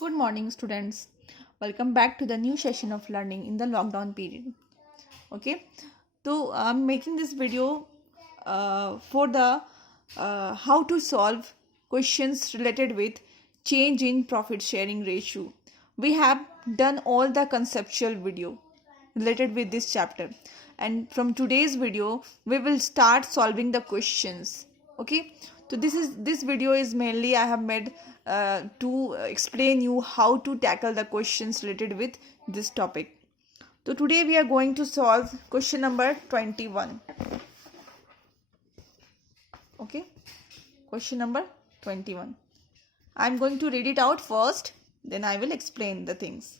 Good morning, students. Welcome back to the new session of learning in the lockdown period. Okay, so I'm making this video for the how to solve questions related with change in profit sharing ratio. We have done all the conceptual video related with this chapter, and from today's video we will start solving the questions. Okay, so this video is mainly I have made to explain you how to tackle the questions related with this topic. So today we are going to solve question number 21. Okay, question number 21. I am going to read it out first, then I will explain the things.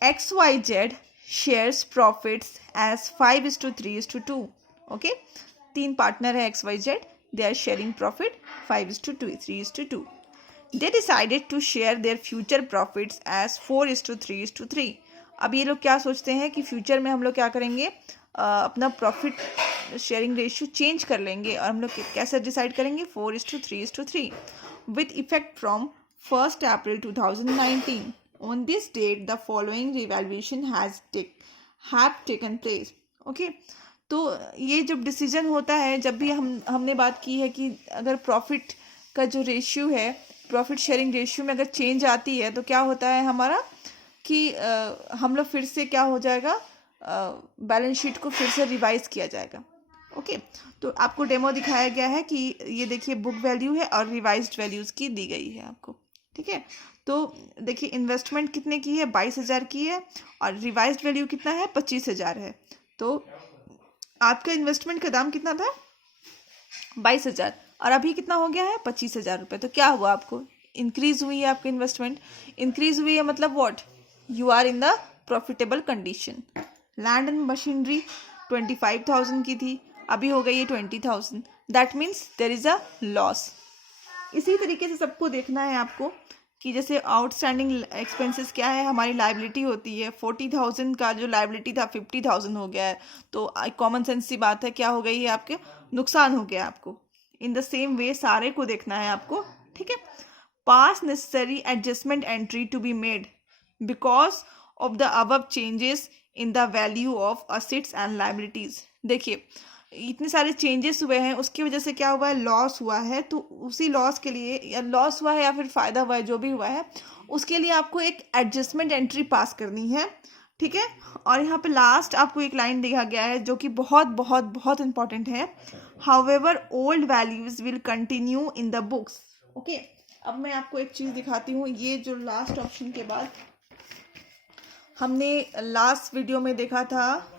XYZ shares profits as 5:3:2. Okay, तीन partner है XYZ, they are sharing profit 5:3:2. They decided to share their future profits as 4:3:3. अब ये लोग क्या सोचते हैं कि future में हम लोग क्या करेंगे, अपना प्रॉफिट शेयरिंग रेशियो चेंज कर लेंगे और हम लोग कैसे डिसाइड करेंगे 4:3:3 with effect from 1st April 2019. On this date the following revaluation have taken place. Okay, तो ये जब डिसीजन होता है, जब भी हमने बात की है कि अगर प्रॉफिट का जो रेशियो है, प्रॉफिट शेयरिंग रेशियो में अगर चेंज आती है तो क्या होता है हमारा कि हम लोग फिर से क्या हो जाएगा, बैलेंस शीट को फिर से रिवाइज किया जाएगा. ओके, तो आपको डेमो दिखाया गया है कि ये देखिए बुक वैल्यू है और रिवाइज्ड वैल्यूज़ की दी गई है आपको. ठीक है, तो देखिए इन्वेस्टमेंट कितने की है, 22,000 की है और रिवाइज्ड वैल्यू कितना है, 25,000 है. तो आपका इन्वेस्टमेंट का दाम कितना था, 22,000 और अभी कितना हो गया है, 25,000 रुपये. तो क्या हुआ, आपको इंक्रीज हुई है, आपकी इन्वेस्टमेंट इंक्रीज हुई है, मतलब what, you are in the profitable condition. Land and machinery 25,000 की थी, अभी हो गई है 20,000. That means there is a loss. इसी तरीके से सबको देखना है आपको कि जैसे आउटस्टैंडिंग एक्सपेंसेस क्या है, हमारी लाइबिलिटी होती है. 40,000 का जो लाइबिलिटी था 50,000 हो गया है, तो कॉमन सेंस सी बात है, क्या हो गई है, आपके नुकसान हो गया आपको. इन द सेम वे सारे को देखना है आपको. ठीक है, pass necessary adjustment entry to be made because of the above changes in the value of assets and liabilities. देखिए इतने सारे चेंजेस हुए हैं, उसकी वजह से क्या हुआ है, लॉस हुआ है. तो उसी लॉस के लिए, या लॉस हुआ है या फिर फ़ायदा हुआ है, जो भी हुआ है उसके लिए आपको एक एडजस्टमेंट एंट्री पास करनी है. ठीक है, और यहाँ पे लास्ट आपको एक लाइन दिया गया है जो कि बहुत बहुत बहुत इंपॉर्टेंट है. However old values will continue in the books. Okay, अब मैं आपको एक चीज़ दिखाती हूँ. ये जो लास्ट ऑप्शन के बाद हमने लास्ट वीडियो में देखा था,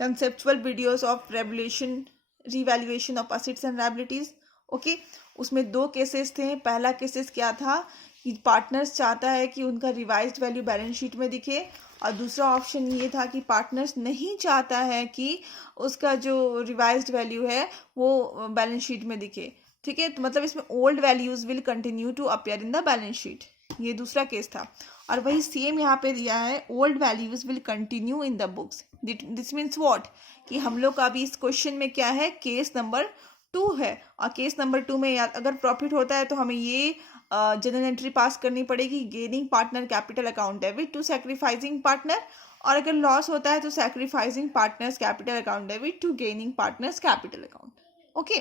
conceptual videos of revaluation of assets and liabilities. Okay, उसमें दो केसेस थे. पहला केसेस क्या था कि पार्टनर्स चाहता है कि उनका रिवाइज्ड वैल्यू बैलेंस शीट में दिखे, और दूसरा ऑप्शन ये था कि पार्टनर्स नहीं चाहता है कि उसका जो रिवाइज्ड वैल्यू है वो बैलेंस शीट में दिखे. ठीक है, तो मतलब इसमें old values will continue to appear in the balance sheet, ये दूसरा केस था. और वही सेम यहाँ पे दिया है, old values will continue in the books. This means what, कि हम लोग का अभी इस क्वेश्चन में क्या है, केस नंबर 2 है. और केस नंबर 2 में अगर प्रॉफिट होता है तो हमें ये जनरल एंट्री पास करनी पड़ेगी, gaining partner capital account debit to sacrificing partner. और अगर लॉस होता है तो sacrificing partners capital account debit to gaining partners capital account. Okay,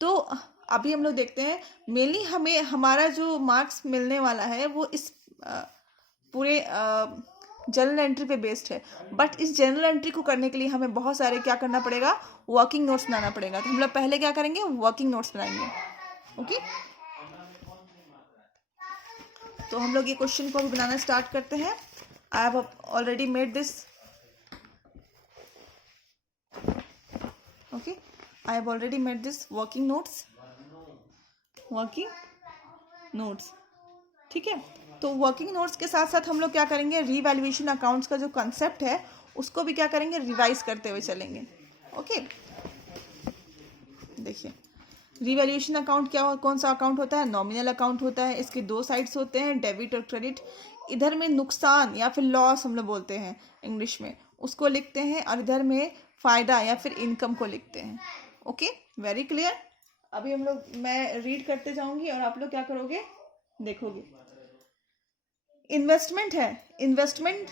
तो अभी हम लोग देखते हैं मेनली हमें हमारा जो मार्क्स मिलने वाला है वो इस पूरे जनरल एंट्री पे बेस्ड है. बट इस जनरल एंट्री को करने के लिए हमें बहुत सारे क्या करना पड़ेगा, वर्किंग नोट्स बनाना पड़ेगा. तो हम लोग पहले क्या करेंगे, वर्किंग नोट्स बनाएंगे. ओके, तो हम लोग ये क्वेश्चन को अभी बनाना स्टार्ट करते हैं. I have already made this. Okay, I have already made this working notes. ठीक है, तो वर्किंग नोट्स के साथ साथ हम लोग क्या करेंगे, रीवैल्यूएशन अकाउंट्स का जो कंसेप्ट है उसको भी क्या करेंगे, रिवाइज करते हुए चलेंगे. ओके, देखिए रीवैल्यूएशन अकाउंट क्या, कौन सा अकाउंट होता है, नॉमिनल अकाउंट होता है. इसके दो साइड्स होते हैं, डेबिट और क्रेडिट. इधर में नुकसान या फिर लॉस हम लोग बोलते हैं इंग्लिश में, उसको लिखते हैं, और इधर में फ़ायदा या फिर इनकम को लिखते हैं. Okay, very clear. अभी हम लोग, मैं रीड करते जाऊंगी और आप लोग क्या करोगे, देखोगे। इन्वेस्टमेंट है, इन्वेस्टमेंट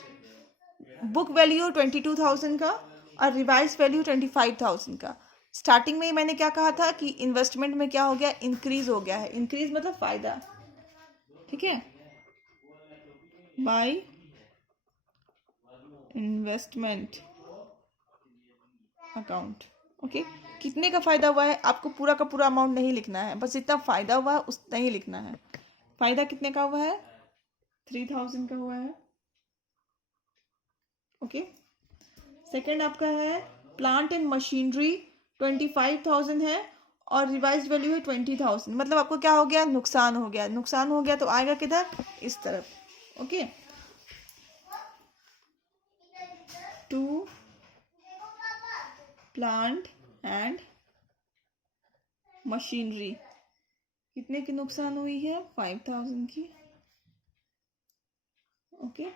बुक वैल्यू 22,000 का और रिवाइज वैल्यू 25,000 का। स्टार्टिंग में ही मैंने क्या कहा था कि इन्वेस्टमेंट में क्या हो गया, इंक्रीज हो गया है। इंक्रीज मतलब फायदा, ठीक है, बाय इन्वेस्टमेंट अकाउंट। ओके, कितने का फायदा हुआ है, आपको पूरा का पूरा अमाउंट नहीं लिखना है, बस जितना फायदा हुआ है उतना ही लिखना है। फायदा कितने का हुआ है, 3,000 का हुआ है। ओके, सेकंड आपका है प्लांट एंड मशीनरी 25,000 है और रिवाइज वैल्यू है 20,000। मतलब आपको क्या हो गया, नुकसान हो गया। नुकसान हो गया तो आएगा किधर, इस तरफ। Okay, to plant and machinery कितने की नुकसान हुई है, 5,000 की। Okay,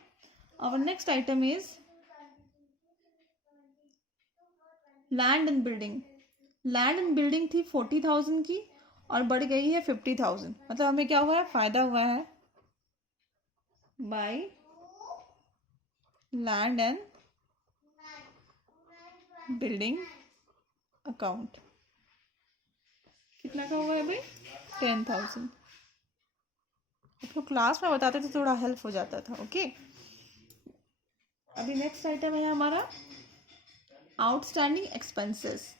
our next item is land and building. Land and building थी 40,000 की और बढ़ गई है 50,000। मतलब हमें क्या हुआ है, फायदा हुआ है by land and building account. कितना का हुआ है भाई, 10,000। आपको क्लास में बताते तो थोड़ा हेल्प हो जाता था। ओके, अभी नेक्स्ट आइटम है हमारा आउटस्टैंडिंग एक्सपेंसेस।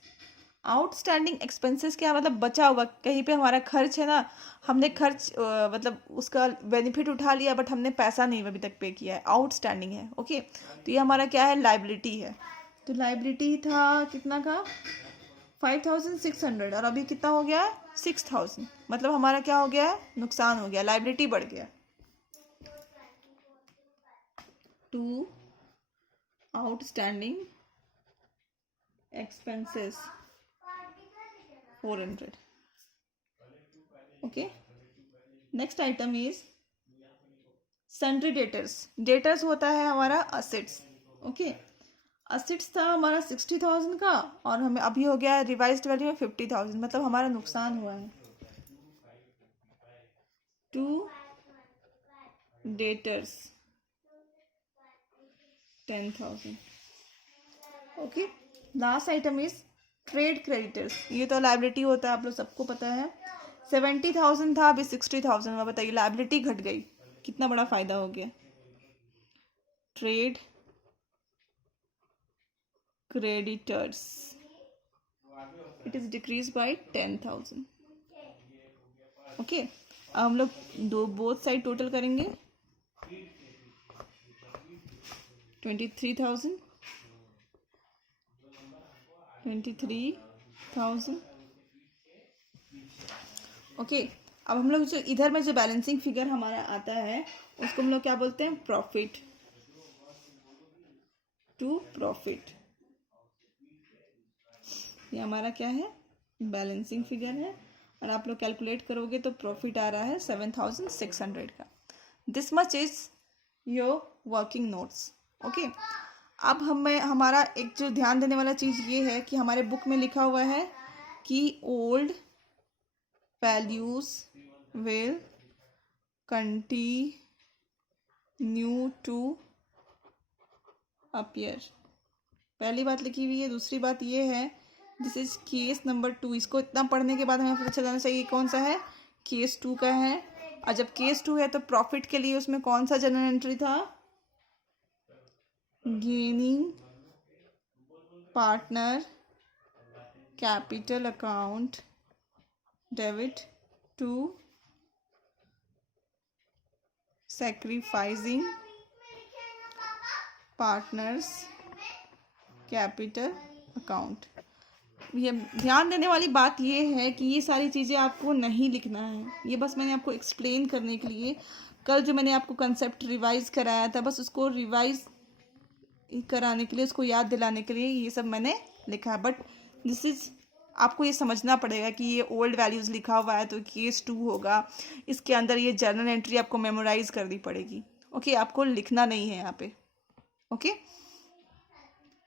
आउटस्टैंडिंग एक्सपेंसेस क्या मतलब, बचा हुआ कहीं पे हमारा खर्च है ना, हमने खर्च मतलब उसका बेनिफिट उठा लिया बट हमने पैसा नहीं अभी तक पे किया है, आउटस्टैंडिंग है। ओके, तो ये हमारा क्या है, लाइबिलिटी है। तो लाइबिलिटी था कितना का, 5,600 और अभी कितना हो गया, 6,000। मतलब हमारा क्या हो गया, नुकसान हो गया, लाइबिलिटी बढ़ गया। To outstanding expenses 400। Okay, next item is sundry debtors. Debtors होता है हमारा असेट्स। ओके, असेट्स था हमारा 60,000 का और हमें अभी हो गया रिवाइज्ड वैल्यू में 50,000। मतलब हमारा नुकसान हुआ है। To debtors 10,000। Okay, last item is trade creditors. ये तो लाइबिलिटी होता है, आप लोग सबको पता है। 70,000 था, अभी 60,000 हुआ। बताइए, लाइबिलिटी घट गई, कितना बड़ा फायदा हो गया। Trade creditors it is decrease by 10,000। Okay, अब हम लोग बोथ साइड टोटल करेंगे। 23,000 23,000। ओके, अब हम लोग जो इधर में जो बैलेंसिंग फिगर हमारा आता है उसको हम लोग क्या बोलते हैं, प्रॉफिट टू प्रॉफिट। ये हमारा क्या है, बैलेंसिंग फिगर है और आप लोग कैलकुलेट करोगे तो प्रॉफिट आ रहा है 7,600 का। This much is your working notes. Okay, अब हमें हमारा एक जो ध्यान देने वाला चीज़ ये है कि हमारे बुक में लिखा हुआ है कि old values will continue to appear. पहली बात लिखी हुई है। दूसरी बात ये है, दिस इज केस नंबर 2। इसको इतना पढ़ने के बाद हमें पता चल जाना चाहिए कौन सा है, केस 2 का है। और जब केस 2 है तो प्रॉफिट के लिए उसमें कौन सा जनरल एंट्री था, gaining partner capital account debit to sacrificing partners capital account. ये ध्यान देने वाली बात ये है कि ये सारी चीज़ें आपको नहीं लिखना है, ये बस मैंने आपको एक्सप्लेन करने के लिए, कल जो मैंने आपको कंसेप्ट रिवाइज कराया था बस उसको रिवाइज कराने के लिए, उसको याद दिलाने के लिए ये सब मैंने लिखा है। बट दिस इज आपको ये समझना पड़ेगा कि ये ओल्ड वैल्यूज़ लिखा हुआ है तो केस 2 होगा, इसके अंदर ये जर्नल एंट्री आपको मेमोराइज करनी पड़ेगी। ओके, आपको लिखना नहीं है यहाँ पे। ओके,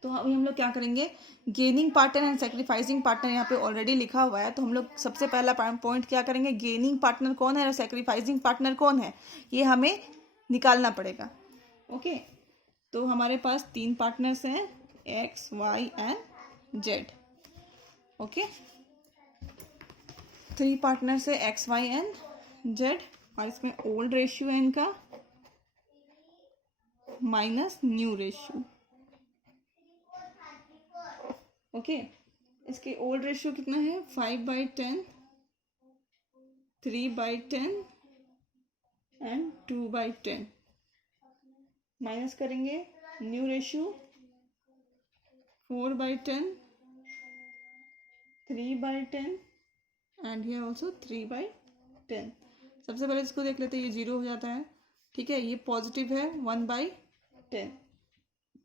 तो अभी हम लोग क्या करेंगे, gaining partner and sacrificing partner यहाँ पे ऑलरेडी लिखा हुआ है, तो हम लोग सबसे पहला पॉइंट क्या करेंगे, गेनिंग पार्टनर कौन है और सेक्रीफाइसिंग पार्टनर कौन है, ये हमें निकालना पड़ेगा। ओके, तो हमारे पास 3 पार्टनर्स हैं, X Y and Z. Okay, 3 partners है एक्स वाई एंड जेड, और इसमें ओल्ड रेशियो है इनका माइनस न्यू रेशियो। ओके, इसके ओल्ड रेशियो कितना है, 5/10, 3/10 एंड 2/10। माइनस करेंगे new ratio 4/10, 3/10 and here also 3/10। सबसे पहले इसको देख लेते हैं, ये 0 हो जाता है, ठीक है, ये पॉजिटिव है 1/10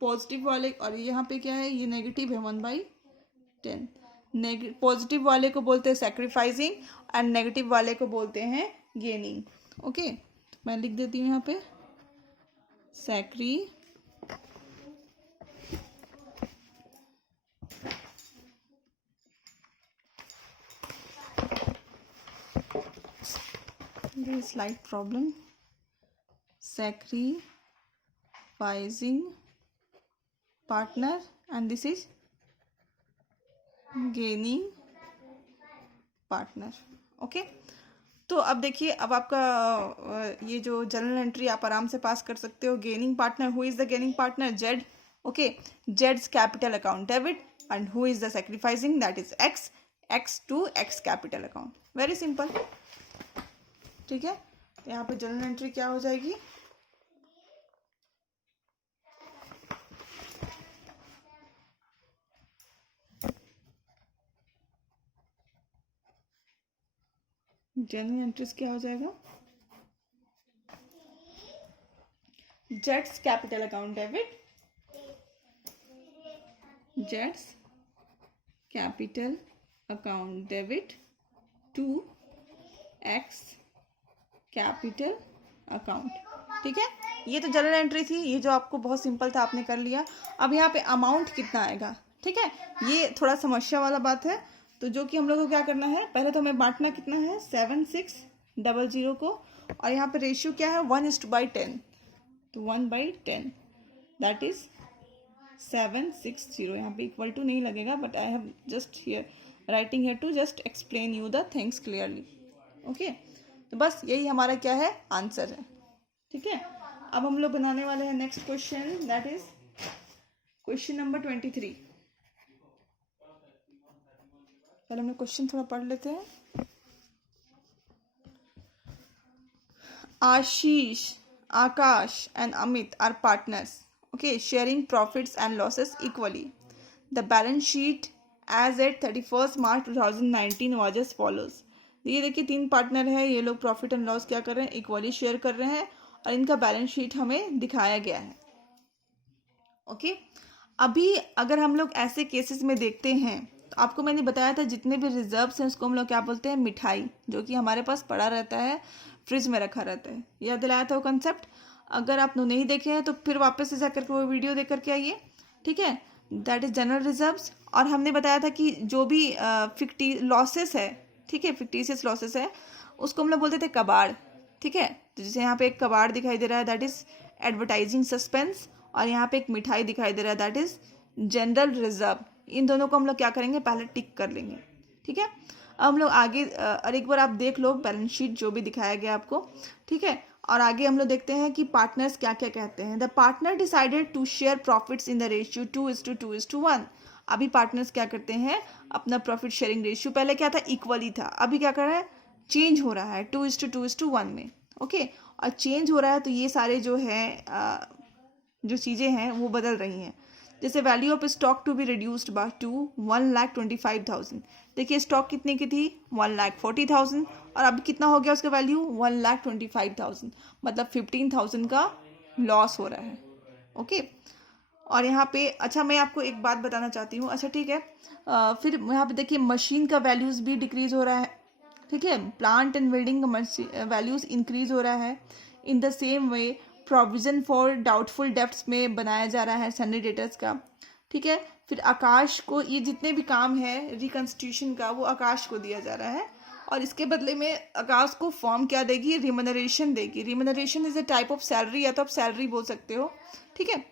पॉजिटिव वाले, और यहाँ पे क्या है, ये नेगेटिव है 1/10। पॉजिटिव वाले को बोलते हैं सेक्रीफाइसिंग एंड नेगेटिव वाले को बोलते हैं गेनिंग। ओके, तो मैं लिख देती हूँ यहाँ पे सैक्री slight problem, sacrificing partner and this is gaining partner। Okay, तो अब देखिए, अब आपका ये जो जर्नल एंट्री आप आराम से पास कर सकते हो। Gaining partner, who is the gaining partner, Z. Okay, जेड्स capital account debit and who is the sacrificing, that is X, X to X capital account. Very simple, ठीक है। तो यहाँ पे जर्नल एंट्री क्या हो जाएगी, जर्नल एंट्रीज क्या हो जाएगा, Jades capital account debit, Jades capital account debit to X capital account. ठीक है, ये तो जनरल एंट्री थी, ये जो आपको बहुत सिंपल था आपने कर लिया। अब यहाँ पे अमाउंट कितना आएगा, ठीक है, ये थोड़ा समस्या वाला बात है, तो जो कि हम लोग को क्या करना है, पहले तो हमें बांटना कितना है 7600 को, और यहाँ पे रेशियो क्या है 1:10, तो 1/10 दैट इज 760। यहाँ पे इक्वल टू नहीं लगेगा, but I have just here writing here to just explain you the things clearly. Okay, तो बस यही हमारा क्या है, आंसर है। ठीक है, अब हम लोग बनाने वाले हैं next question, that is question number 23। पहले हम लोग क्वेश्चन थोड़ा पढ़ लेते हैं। Ashish, Akash and Amit are partners, okay, sharing profits and losses equally. The balance sheet as at 31st March 2019 was as follows. ये देखिए 3 पार्टनर है, ये लोग प्रॉफिट एंड लॉस क्या कर रहे हैं, इक्वली शेयर कर रहे हैं, और इनका बैलेंस शीट हमें दिखाया गया है। ओके, अभी अगर हम लोग ऐसे केसेस में देखते हैं, तो आपको मैंने बताया था जितने भी रिजर्व्स हैं उसको हम लोग क्या बोलते हैं, मिठाई, जो कि हमारे पास पड़ा रहता है, फ्रिज में रखा रहता है। याद दिलाया था वो कंसेप्ट। अगर आप लोग नहीं देखे हैं तो फिर वापस से जाकर के वो वीडियो देख करके आइए। ठीक है, दैट इज जनरल रिजर्व्स। और हमने बताया था कि जो भी लॉसेस है, ठीक है, फिक्टिशियस लॉसेस है, उसको हम लोग बोलते थे कबाड़। ठीक है, तो जैसे यहाँ पे एक कबाड़ दिखाई दे रहा है, दैट इज एडवर्टाइजिंग सस्पेंस, और यहाँ पे एक मिठाई दिखाई दे रहा है, दैट इज जनरल रिजर्व। इन दोनों को हम लोग क्या करेंगे, पहले टिक कर लेंगे। ठीक है, अब हम लोग आगे और एक बार आप देख लो बैलेंस शीट जो भी दिखाया गया आपको। ठीक है, और आगे हम लोग देखते हैं कि पार्टनर्स क्या क्या कहते हैं। The partner decided to share profits in the ratio 2:2:1। अभी पार्टनर्स क्या करते हैं, अपना प्रॉफिट शेयरिंग रेशियो, पहले क्या था, इक्वली था, अभी क्या कर रहा है, चेंज हो रहा है 2:2:1 में। ओके, और चेंज हो रहा है तो ये सारे जो है जो चीज़ें हैं वो बदल रही हैं। जैसे value of stock to be reduced by to 1,25,000। देखिए स्टॉक कितने की थी, 1,40,000, और अब कितना हो गया उसका वैल्यू 1,25,000, मतलब 15,000 का लॉस हो रहा है। ओके, और यहाँ पे अच्छा मैं आपको एक बात बताना चाहती हूँ। अच्छा ठीक है, फिर यहाँ पे देखिए मशीन का वैल्यूज़ भी डिक्रीज हो रहा है। ठीक है, प्लांट एंड बिल्डिंग का वैल्यूज़ इंक्रीज हो रहा है। इन the same way provision for doubtful debts में बनाया जा रहा है सन्नी डेटर्स का। ठीक है। फिर आकाश को, ये जितने भी काम है रिकंस्टिट्यूशन का वो आकाश को दिया जा रहा है, और इसके बदले में आकाश को फॉर्म क्या देगी, रिमनरेशन देगी। Remuneration is a type of salary, या तो आप सैलरी बोल सकते हो, ठीक है।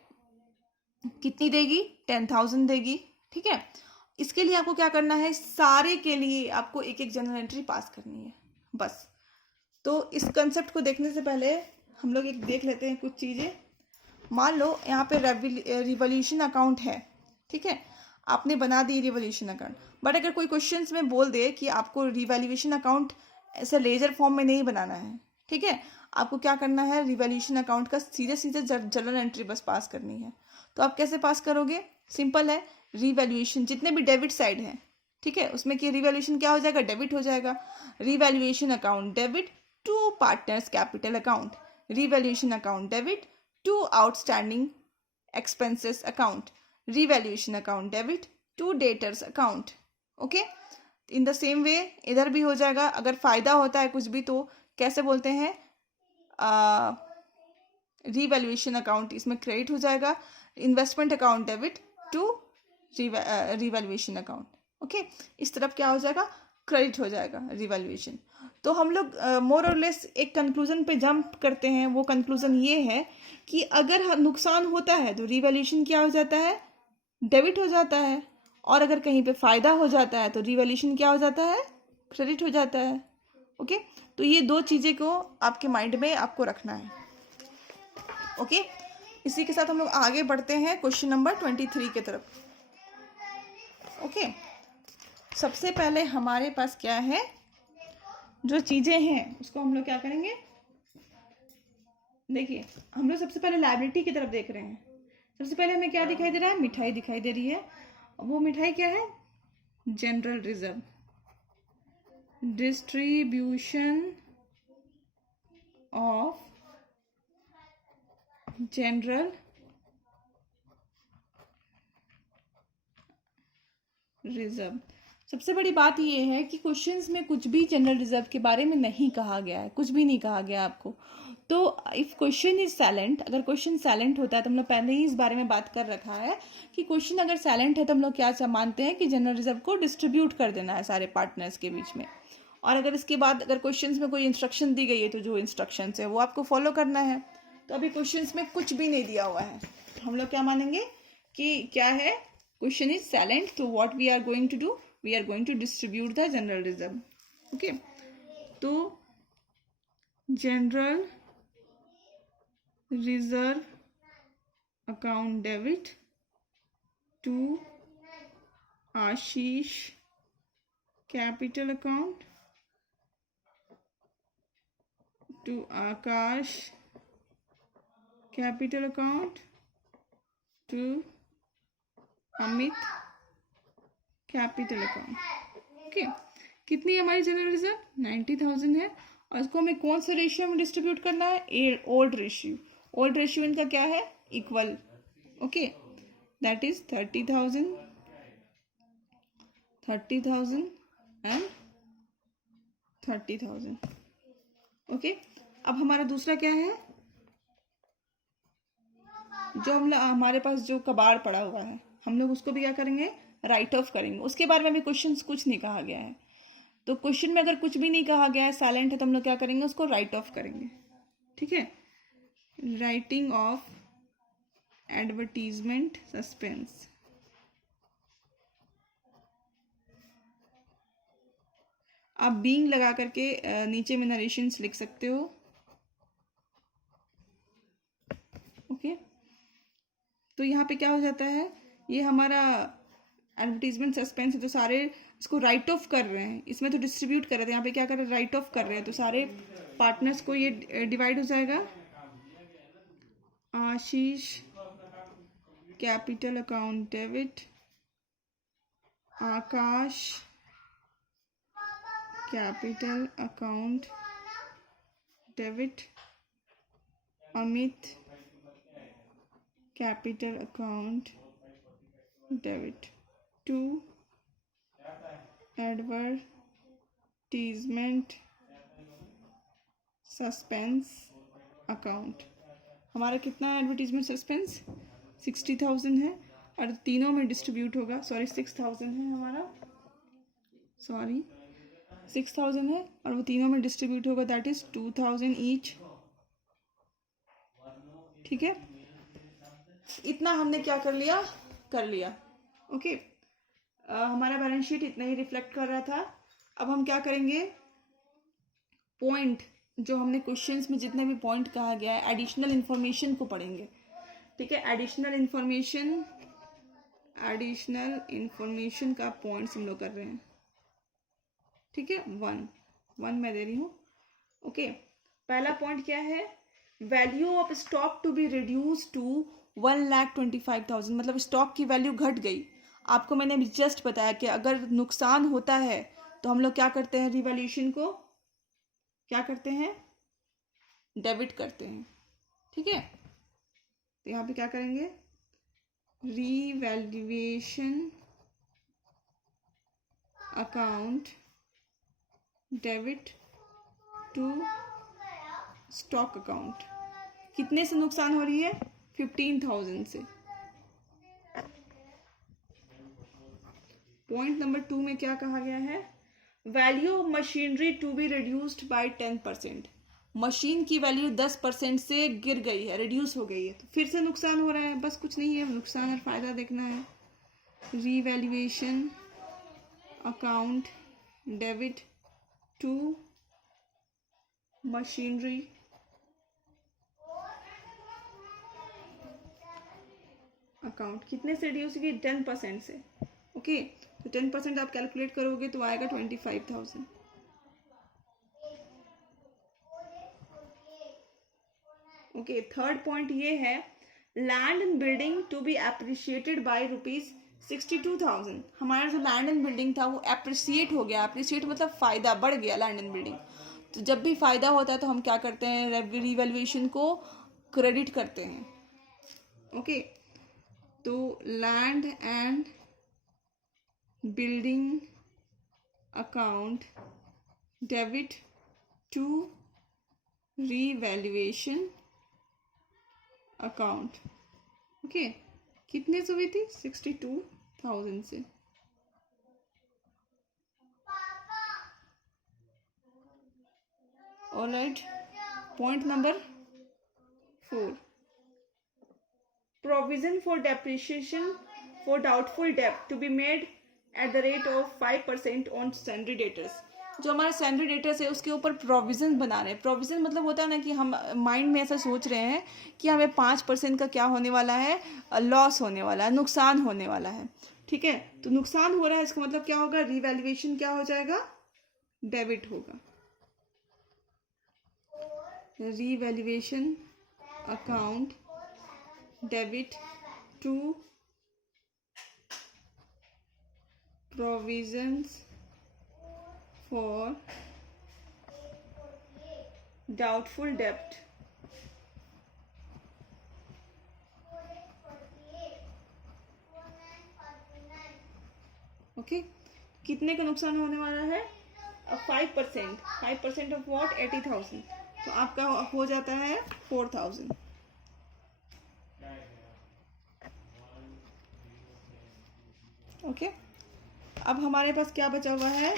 कितनी देगी, 10,000 देगी, ठीक है। इसके लिए आपको क्या करना है, सारे के लिए आपको एक एक जर्नल एंट्री पास करनी है, बस। तो इस कंसेप्ट को देखने से पहले हम लोग एक देख लेते हैं कुछ चीज़ें। मान लो यहाँ पे रिवॉल्यूशन अकाउंट है, ठीक है, आपने बना दी रिवॉल्यूशन अकाउंट, बट अगर कोई क्वेश्चंस में बोल दे कि आपको रिवैल्यूएशन अकाउंट ऐसा लेजर फॉर्म में नहीं बनाना है, ठीक है, आपको क्या करना है, रिवैल्यूएशन अकाउंट का सीधे सीधे जर्नल एंट्री बस पास करनी है। तो आप कैसे पास करोगे, सिंपल है, रिवैल्यूएशन जितने भी डेबिट साइड है, ठीक है, उसमें कि रिवैल्यूएशन क्या हो जाएगा, डेबिट हो जाएगा। Revaluation account debit to partners capital account, revaluation account debit to outstanding expenses account, revaluation account debit to debtors account. Okay, in the same way इधर भी हो जाएगा। अगर फायदा होता है कुछ भी तो कैसे बोलते हैं, रिवैल्यूएशन अकाउंट इसमें क्रेडिट हो जाएगा, investment account debit to revaluation account. Okay, इस तरफ क्या हो जाएगा, क्रेडिट हो जाएगा रिवैल्यूएशन। तो हम लोग मोर और लेस एक कंक्लूजन पे जंप करते हैं। वो कंक्लूजन ये है कि अगर नुकसान होता है तो रिवैल्यूएशन क्या हो जाता है, डेबिट हो जाता है, और अगर कहीं पे फायदा हो जाता है तो रिवैल्यूएशन क्या हो जाता है, क्रेडिट हो जाता है। ओके, तो ये दो चीज़ें को आपके माइंड में आपको रखना है। ओके, इसी के साथ हम लोग आगे बढ़ते हैं क्वेश्चन नंबर 23 की तरफ। ओके, सबसे पहले हमारे पास क्या है, जो चीज़ें हैं उसको हम लोग क्या करेंगे, देखिए हम लोग सबसे पहले लायबिलिटी की तरफ देख रहे हैं। सबसे पहले हमें क्या दिखाई दे रहा है, मिठाई दिखाई दे रही है। वो मिठाई क्या है, general reserve, distribution of general reserve. सबसे बड़ी बात ये है कि क्वेश्चंस में कुछ भी जनरल रिजर्व के बारे में नहीं कहा गया है, कुछ भी नहीं कहा गया आपको। तो इफ क्वेश्चन इज साइलेंट, अगर क्वेश्चन साइलेंट होता है तो हम लोग पहले ही इस बारे में बात कर रखा है कि क्वेश्चन अगर साइलेंट है तो हम लोग क्या मानते हैं कि जनरल रिजर्व को डिस्ट्रीब्यूट कर देना है सारे पार्टनर्स के बीच में। और अगर इसके बाद अगर क्वेश्चंस में कोई इंस्ट्रक्शन दी गई है तो जो इंस्ट्रक्शंस है वो आपको फॉलो करना है। तो अभी क्वेश्चंस में कुछ भी नहीं दिया हुआ है, हम लोग क्या मानेंगे कि क्या है, क्वेश्चन इज साइलेंट, तो what we are going to do, we are going to distribute the general reserve. Okay, तो general reserve account debit to Ashish capital account, to Akash capital account, to Amit capital account. Okay, कितनी हमारी general reserve 90,000 है, और इसको हमें कौन सा ratio में डिस्ट्रीब्यूट करना है, ओल्ड रेशियो। ओल्ड रेशियो इनका क्या है, equal. Okay, that is 30,000 and 30,000। Okay, अब हमारा दूसरा क्या है, जो हमारे पास जो कबाड़ पड़ा हुआ है हम लोग उसको भी क्या करेंगे, राइट ऑफ करेंगे। उसके बारे में भी क्वेश्चन कुछ नहीं कहा गया है। तो क्वेश्चन में अगर कुछ भी नहीं कहा गया है, साइलेंट है, तो हम लोग क्या करेंगे, उसको राइट ऑफ करेंगे। ठीक है, राइटिंग ऑफ एडवर्टीजमेंट सस्पेंस। आप बीइंग लगा करके नीचे में नरेशंस लिख सकते हो। ओके, तो यहाँ पे क्या हो जाता है, ये हमारा एडवर्टीजमेंट सस्पेंस है, तो सारे इसको राइट ऑफ कर रहे हैं। इसमें तो डिस्ट्रीब्यूट कर रहे थे, यहाँ पे क्या कर रहे हैं, राइट ऑफ कर रहे हैं। तो सारे पार्टनर्स को ये डिवाइड हो जाएगा। Ashish capital account debit, Akash capital account debit, Amit capital account debit to advertisement suspense account. हमारा कितना है एडवर्टीजमेंट सस्पेंस, 60,000 है। और तीनों में डिस्ट्रीब्यूट होगा, सॉरी 6000 है हमारा, सॉरी 6000 है और वो तीनों में डिस्ट्रीब्यूट होगा, दैट इज 2000 ईच। ठीक है, इतना हमने क्या कर लिया। ओके, हमारा बैलेंस शीट इतना ही रिफ्लेक्ट कर रहा था। अब हम क्या करेंगे, पॉइंट जो हमने क्वेश्चंस में जितने भी पॉइंट कहा गया है, एडिशनल इंफॉर्मेशन को पढ़ेंगे। ठीक है, एडिशनल इंफॉर्मेशन का पॉइंट्स हम लोग कर रहे हैं। ठीक है, वन मैं दे रही हूँ। ओके, पहला पॉइंट क्या है, value of stock to be reduce to 1,25,000, मतलब स्टॉक की वैल्यू घट गई। आपको मैंने अभी जस्ट बताया कि अगर नुकसान होता है तो हम लोग क्या करते हैं, रिवैल्यूएशन को क्या करते हैं, डेबिट करते हैं। ठीक है, तो यहाँ पे क्या करेंगे, revaluation account debit to stock account. कितने से नुकसान हो रही है, 15,000 से। पॉइंट नंबर 2 में क्या कहा गया है, value of machinery to be reduced by 10%। Machine की वैल्यू 10% से गिर गई है, रिड्यूस हो गई है, तो फिर से नुकसान हो रहा है। बस कुछ नहीं है, नुकसान और फायदा देखना है। Revaluation account debit to machinery account कितने से रिड्यूस की, 10% से। ओके, तो 10% आप कैलकुलेट करोगे तो आएगा 25,000। ओके, थर्ड पॉइंट ये है, land and building to be appreciated by ₹62,000। हमारा जो लैंड एंड बिल्डिंग था वो एप्रिशिएट हो गया। एप्रिशिएट मतलब फायदा बढ़ गया, लैंड एंड बिल्डिंग। तो जब भी फायदा होता है तो हम क्या करते हैं, रिवैल्यूएशन को क्रेडिट करते हैं। ओके, तो land and building account debit to revaluation account. Okay, कितने से हुई थी, 62,000 से। Alright, point number 4, provision for depreciation for doubtful debt to be made at the rate of 5% on sundry debtors। जो हमारे सैलरी डेटर्स है उसके ऊपर प्रोविजन बना रहे हैं। प्रोविजन मतलब होता है ना कि हम माइंड में ऐसा सोच रहे हैं कि हमें 5% का क्या होने वाला है, लॉस होने वाला है, नुकसान होने वाला है। ठीक है, तो नुकसान हो रहा है, इसका मतलब क्या होगा, रिवैल्यूएशन क्या हो जाएगा, डेबिट होगा। Revaluation account debit to provisions for doubtful debt। Okay, कितने का नुकसान होने वाला है, 5% ऑफ व्हाट, 80,000। तो आपका हो जाता है 4,000। ओके, अब हमारे पास क्या बचा हुआ है,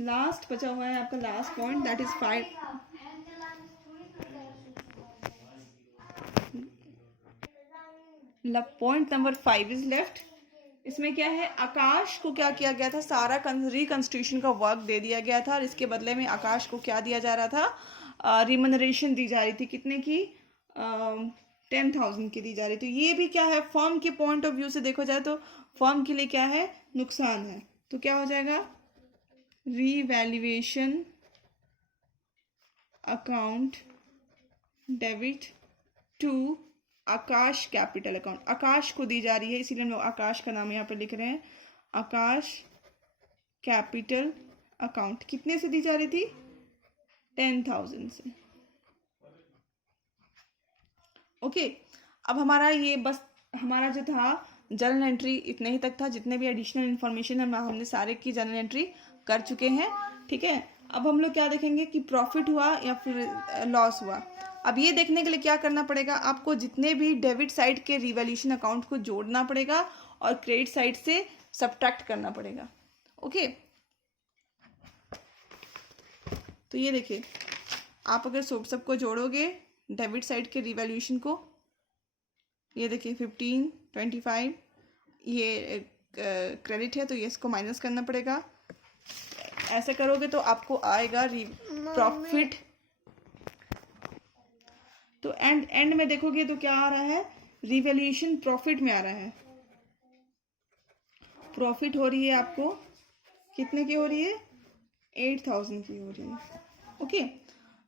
लास्ट बचा हुआ है आपका last point, that is 5। Point number 5 is left. इसमें क्या है, आकाश को क्या किया गया था, सारा रिकंस्ट्रक्शन का वर्क दे दिया गया था और इसके बदले में आकाश को क्या दिया जा रहा था, रिमनरेशन दी जा रही थी। कितने की, 10,000 की दी जा रही। तो ये भी क्या है, फर्म के पॉइंट ऑफ व्यू से देखा जाए तो फर्म के लिए क्या है, नुकसान है। तो क्या हो जाएगा, revaluation account debit to Akash capital account. Akash को दी जा रही है, इसीलिए हम लोग आकाश का नाम यहाँ पे लिख रहे हैं, आकाश कैपिटल अकाउंट। कितने से दी जा रही थी, 10,000 से। ओके, अब हमारा ये बस हमारा जो था जर्नल एंट्री इतने ही तक था, जितने भी एडिशनल इन्फॉर्मेशन है हमने सारे की जर्नल एंट्री कर चुके हैं। ठीक है, अब हम लोग क्या देखेंगे कि प्रॉफिट हुआ या फिर लॉस हुआ। अब ये देखने के लिए क्या करना पड़ेगा, आपको जितने भी डेबिट साइड के रिवैल्यूएशन अकाउंट को जोड़ना पड़ेगा और क्रेडिट साइड से सब्ट्रैक्ट करना पड़ेगा। ओके, तो ये देखिए, आप अगर सबको जोड़ोगे डेबिट साइड के रिवैल्यूएशन को, ये देखिए 15, 25 ये क्रेडिट है तो ये इसको माइनस करना पड़ेगा। ऐसे करोगे तो आपको आएगा प्रॉफिट। तो एंड में देखोगे तो क्या आ रहा है, रिवैल्यूएशन प्रॉफिट में आ रहा है। प्रॉफिट हो रही है आपको कितने की हो रही है, 8,000 की हो रही है। ओके,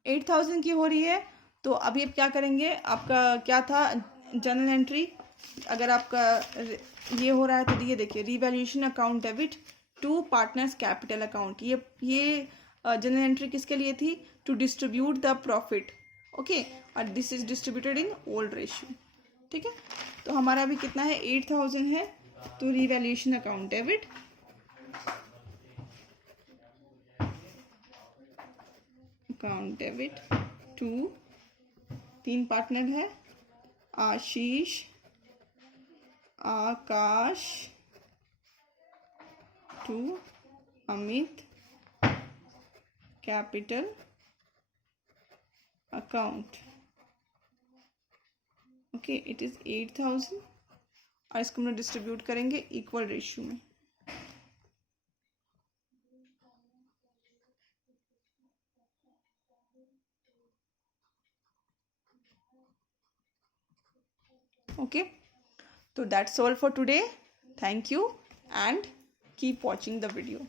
8,000 की हो रही है। तो अभी अब क्या करेंगे, आपका क्या था जर्नल एंट्री, अगर आपका ये हो रहा है तो ये देखिए revaluation account debit to partners capital account, ये जर्नल एंट्री किसके लिए थी, to distribute the profit. Okay, और this is distributed in old ratio. ठीक है, तो हमारा अभी कितना है, 8,000 है, तो revaluation account debit to, 3 partner है, Ashish, Akash, to Amit capital account. Okay, it is 8,000 और इसको हम लोग डिस्ट्रीब्यूट करेंगे इक्वल रेशियो में। Okay, so that's all for today. Thank you and keep watching the video.